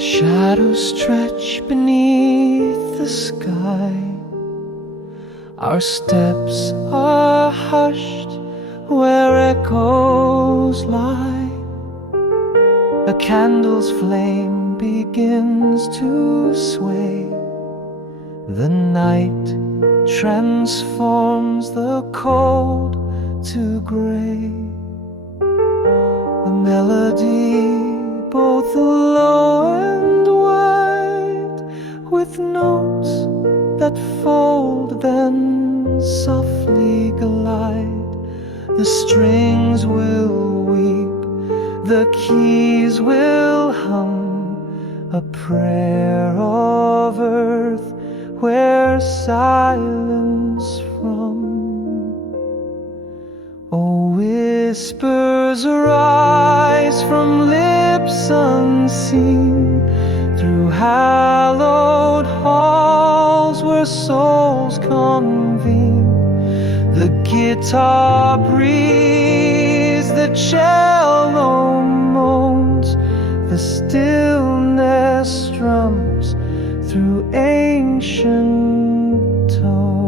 Shadows stretch beneath the sky. Our steps are hushed where echoes lie. A candle's flame begins to sway. The night transforms the cold to gray. A melody both low and wide, with notes that fold then softly glide. The strings will weep, the keys will hum, a prayer of earth where silence from. Oh, whispers rise from lips unseen, through hallowed halls where souls convene. The guitar breathes, the cello moans, the stillness strums through ancient tones.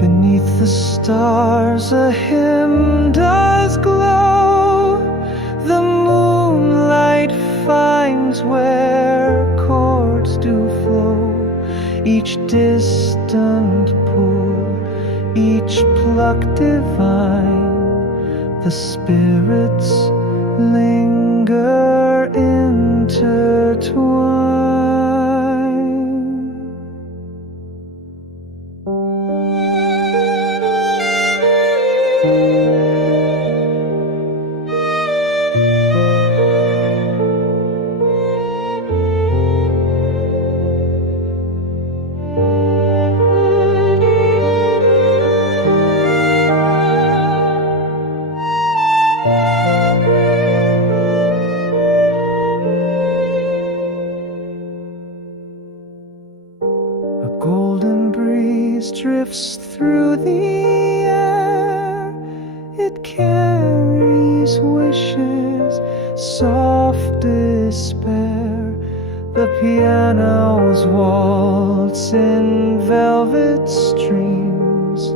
Beneath the stars a hymn does glow. The moonlight finds where chords do flow. Each distant pool, each pluck divine. The spirits linger intertwined. A golden breeze drifts through the air. It carries wishes, soft despair. The pianos waltz in velvet streams,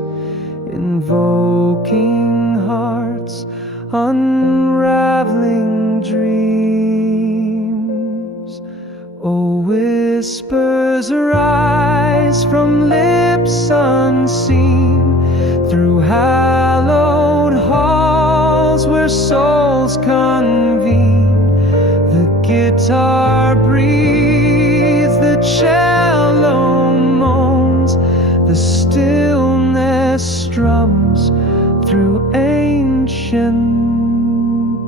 invoking hearts, unraveling dreams. Oh, whispers rise from lips unseen, through hallowed halls where souls convene. The guitar breathes, the cello moans, the stillness strums through ancient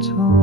tones.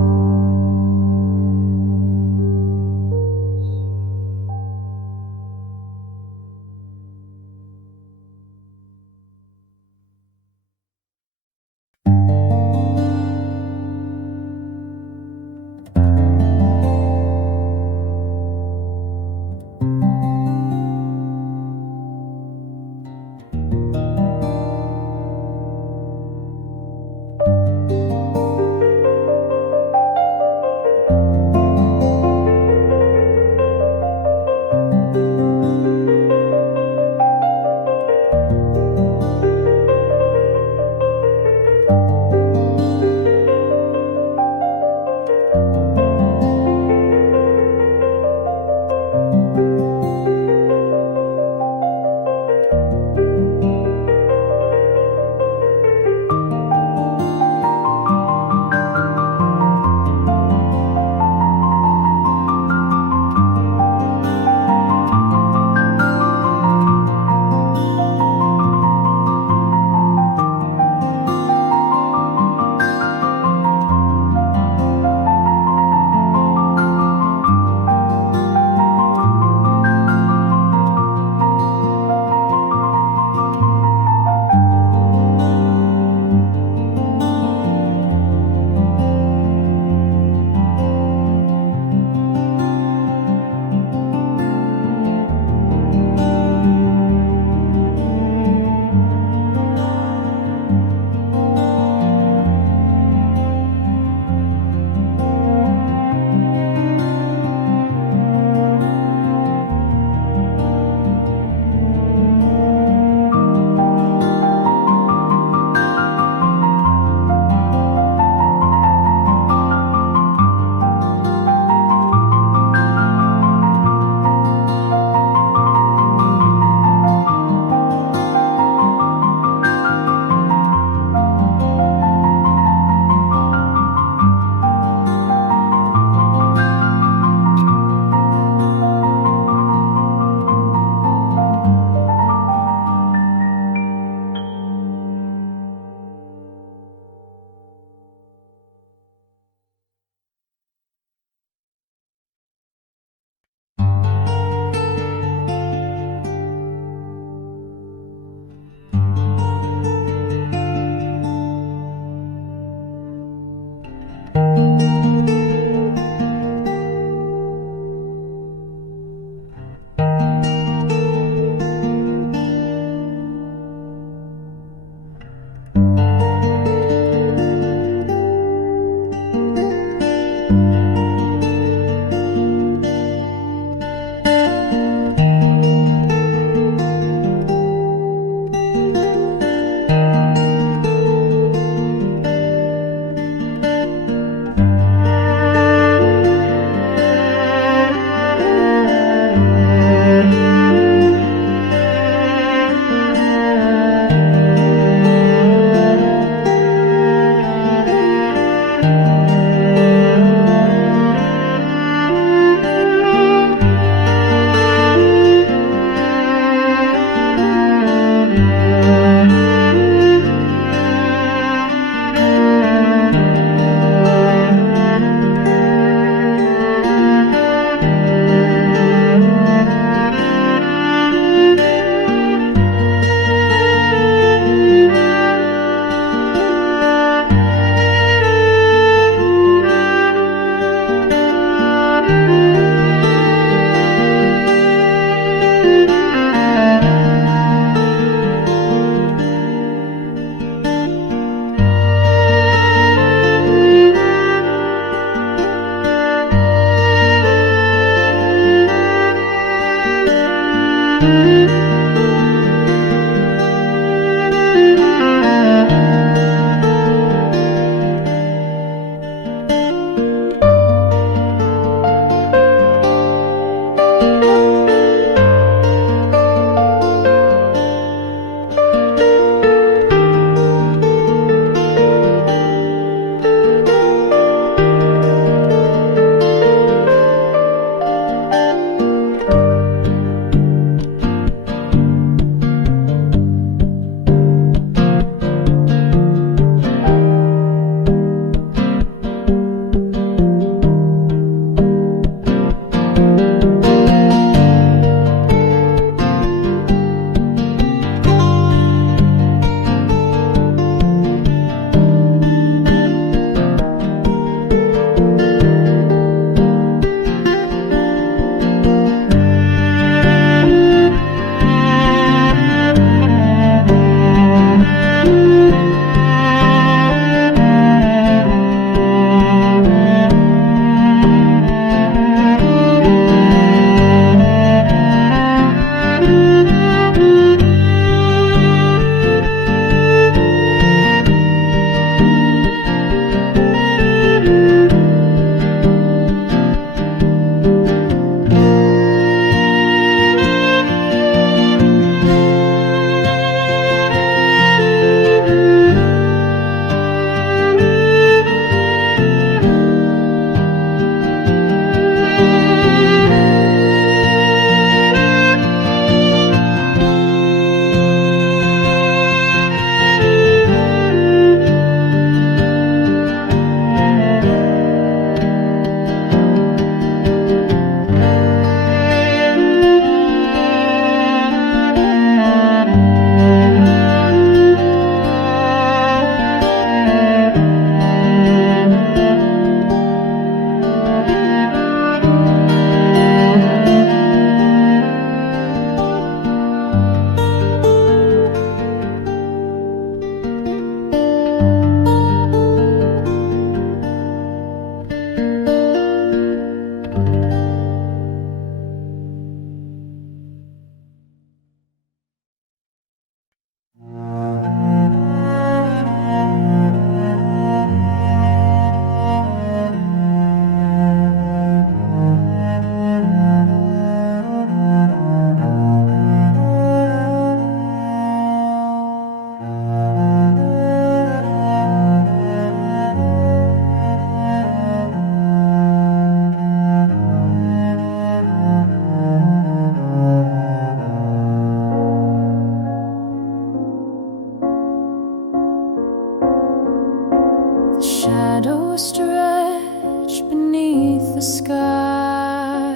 shadows stretch beneath the sky.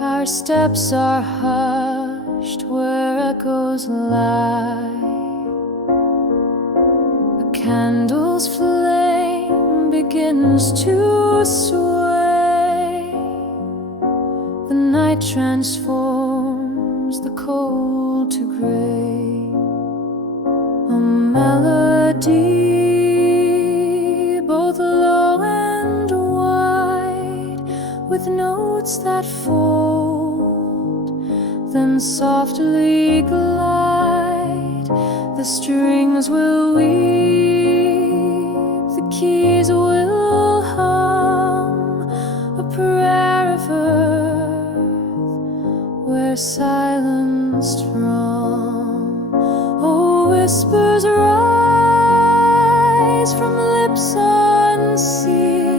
Our steps are hushed where echoes lie. The candle's flame begins to sway. The night transforms the cold to gray. A melody, both low and wide, with notes that fold, then softly glide. The strings will weep, the keys will hum, a prayer of earth where silenced from. Oh, whispers rise from lips unseen,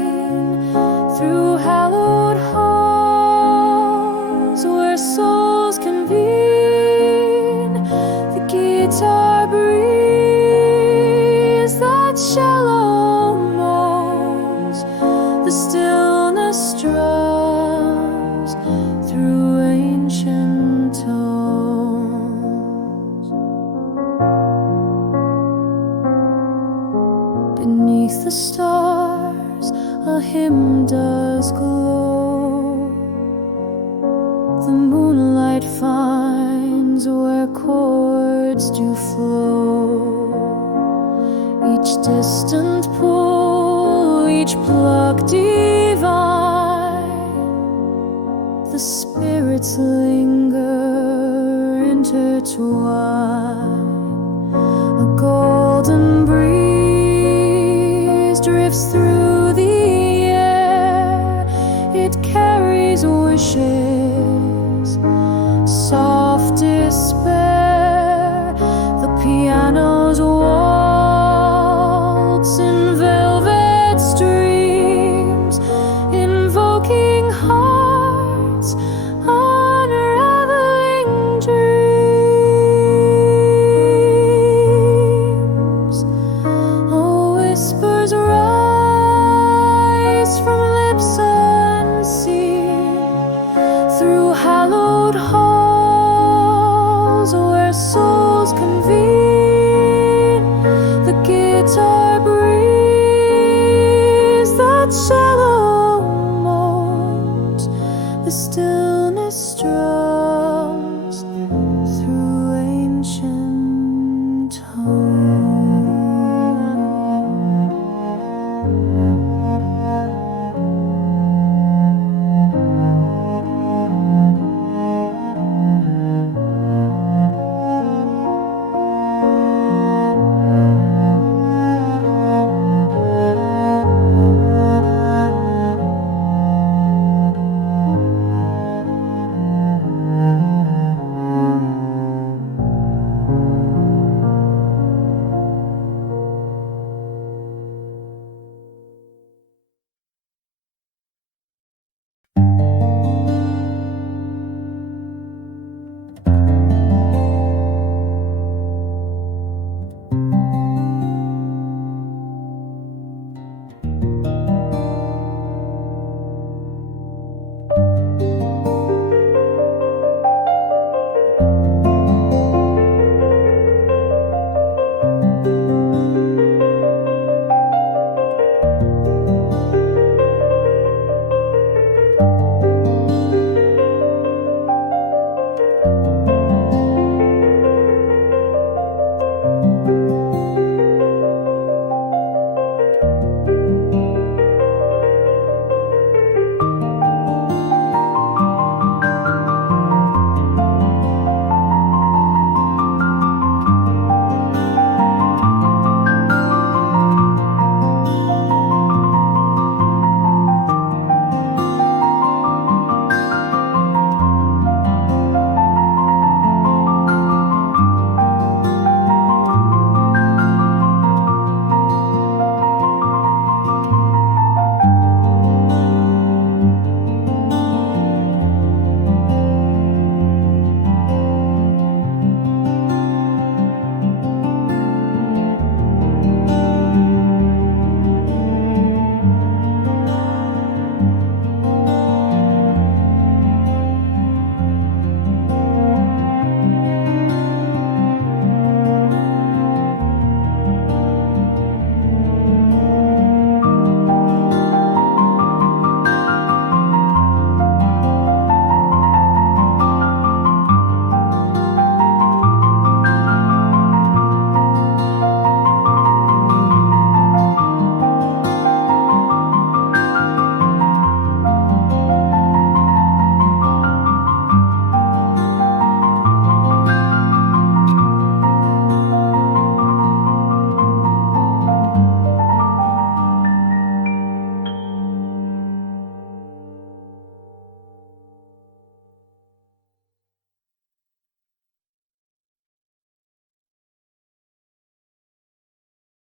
through hallowed halls where souls convene. The guitar breeze that shallow moans, the stillness strums through ancient tones. Beneath the stars, a hymn does glow. The moonlight finds where chords do flow. Each distant pull, each pluck divine. The spirits linger intertwined. A golden breeze drifts through the air. It carries wishes